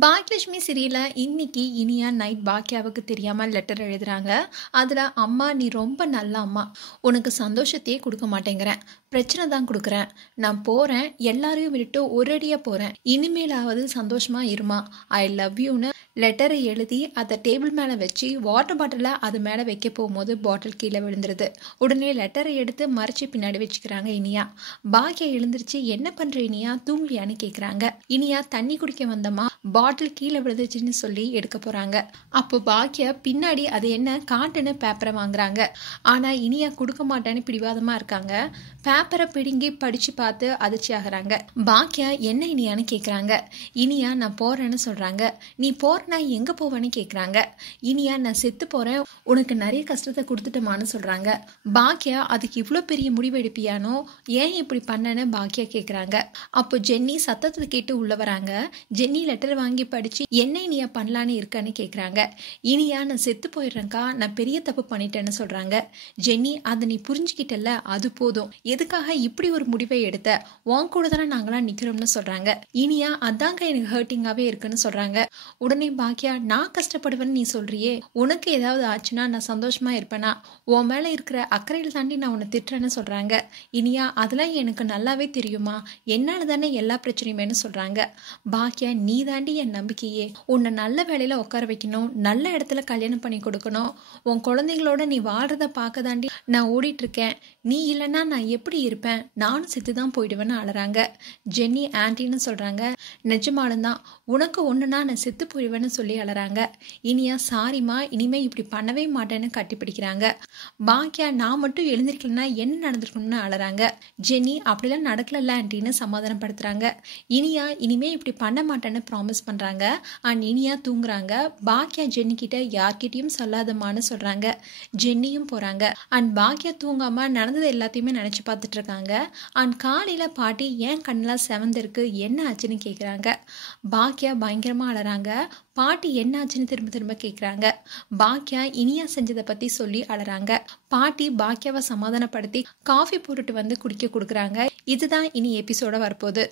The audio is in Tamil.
பாக்யலட்சுமி சீரியல்ல இன்னைக்கு இனியா நைட் பாக்கியாவுக்கு தெரியாம லெட்டர் எழுதுறாங்க. அதுல அம்மா நீ ரொம்ப நல்ல அம்மா, உனக்கு சந்தோஷத்தையே கொடுக்க மாட்டேங்கிறேன், பிரச்சனை தான் கொடுக்குறேன், நான் போறேன், எல்லாரையும் விட்டுட்டு ஒரேடியா போறேன், இனிமேலாவது சந்தோஷமா இருமா, ஐ லவ் யூன்னு லெட்டரை எழுதி அதை டேபிள் மேலே வச்சு வாட்டர் பாட்டிலை அது மேலே வைக்க போகும்போது பாட்டில் கீழே விழுந்துருது. உடனே லெட்டரை எடுத்து மறைச்சி பின்னாடி வச்சுக்கிறாங்க இனியா. பாக்கியா எழுந்திருச்சு என்ன பண்ற இனியா, தூங்கலியான்னு கேட்குறாங்க. இனியா தண்ணி குடிக்க வந்தம்மா, பாட்டில் கீழே விழுந்துச்சுன்னு சொல்லி எடுக்க போறாங்க. அப்போ பாக்கியா பின்னாடி அது என்ன காட்டுன்னு பேப்பரை வாங்குறாங்க. ஆனா இனியா கொடுக்க மாட்டேன்னு பிடிவாதமா இருக்காங்க. பேப்பரை பிடுங்கி படிச்சு பார்த்து அதிர்ச்சி ஆகுறாங்க. பாக்கியா என்ன இனியான்னு கேட்குறாங்க. இனியா நான் போறேன்னு சொல்றாங்க. நீ போறேன்னா எங்க போவேன்னு கேட்குறாங்க. இனியா நான் செத்து போறேன், உனக்கு நிறைய கஷ்டத்தை கொடுத்துட்டோமான்னு சொல்றாங்க. பாக்கியா அதுக்கு இவ்வளோ பெரிய முடிவு எடுப்பியானோ, ஏன் இப்படி பண்ணன்னு பாக்கியா கேட்குறாங்க. அப்போ ஜென்னி சத்தத்தை கேட்டு உள்ள வராங்க. ஜென்னி லெட்டர் வாங்கி படிச்சு என்ன இனியா பண்ணலான்னு இருக்கான்னு கேட்குறாங்க. இனியா நான் செத்து போயிடுறேன்க்கா, நான் பெரிய தப்பு பண்ணிட்டேன்னு சொல்றாங்க. ஜென்னி அதை நீ புரிஞ்சுக்கிட்டல, அது போதும், எதுக்காக இப்படி ஒரு முடிவை எடுத்த, உன் கூட தானே நாங்களாம் நிக்கிறோம்னு சொல்றாங்க. இனியா அதாங்க எனக்கு ஹர்ட்டிங்காவே இருக்குன்னு சொல்றாங்க. உடனே பாக்கியா நான் கஷ்டப்படுவேன்னு நீ சொல்றியே, உனக்கு ஏதாவது ஆச்சுன்னா நான் சந்தோஷமா இருப்பேனா, உன் மேல இருக்கிற அக்கறையில் தாண்டி நான் உன்னை திட்டுறேன்னு சொல்றாங்க. இனியா அதெல்லாம் எனக்கு நல்லாவே தெரியுமா, என்னால தானே எல்லா பிரச்சனையுமேன்னு சொல்றாங்க. பாக்கியா நீ தாண்டி என் நம்பிக்கையே, உன்னை நல்ல வேலையில உட்கார வைக்கணும், நல்ல இடத்துல கல்யாணம் பண்ணி கொடுக்கணும், உன் குழந்தைங்களோட நீ வாழ்றத பார்க்க தாண்டி நான் ஓடிட்டு இருக்கேன், நீ இல்லைன்னா நான் எப்படி இருப்பேன், நானும் செத்து தான் போயிடுவேன்னு அழறாங்க. ஜென்னி ஆன்டின்னு சொல்றாங்க. நிஜமாலும் தான், உனக்கு ஒண்ணுனா நான் செத்து போயிடுவேன்னு சொல்லி அழறாங்க. இனியா சாரிமா, இனிமே இப்படி பண்ணவே மாட்டேன்னு கட்டி பிடிக்கிறாங்க. பாக்கியா நான் மட்டும் எழுந்திருக்கலன்னா என்ன நடந்திருக்கணும்னு அழறாங்க. ஜென்னி அப்படிலாம் நடக்கல ஆன்டின்னு சமாதானப்படுத்துறாங்க. இனியா இனிமே இப்படி பண்ண மாட்டேன்னு ப்ராமிஸ் பண்றாங்க. அண்ட் இனியா தூங்குறாங்க. பாக்கியா ஜென்னி கிட்ட யார்கிட்டயும் சொல்லாதமான்னு சொல்றாங்க. ஜென்னியும் போறாங்க. அண்ட் பாக்கியா தூங்காம நடந்தது எல்லாத்தையுமே நினைச்சு பார்த்துட்டு இருக்காங்க. அண்ட் காலையில பாட்டி ஏன் கண்ணெல்லாம் செவந்திருக்கு, என்ன ஆச்சுன்னு கேட்குறாங்க. பாக்கியா பயங்கரமா அழறாங்க. பாட்டி என்ன ஆச்சுன்னு திரும்ப திரும்ப கேட்குறாங்க. பாக்கியா இனியா செஞ்சதை பத்தி சொல்லி அழறாங்க. பாட்டி பாக்கியாவை சமாதானப்படுத்தி காஃபி போட்டுட்டு வந்து குடிக்க கொடுக்குறாங்க. இதுதான் இனி எபிசோட வரப்போகுது.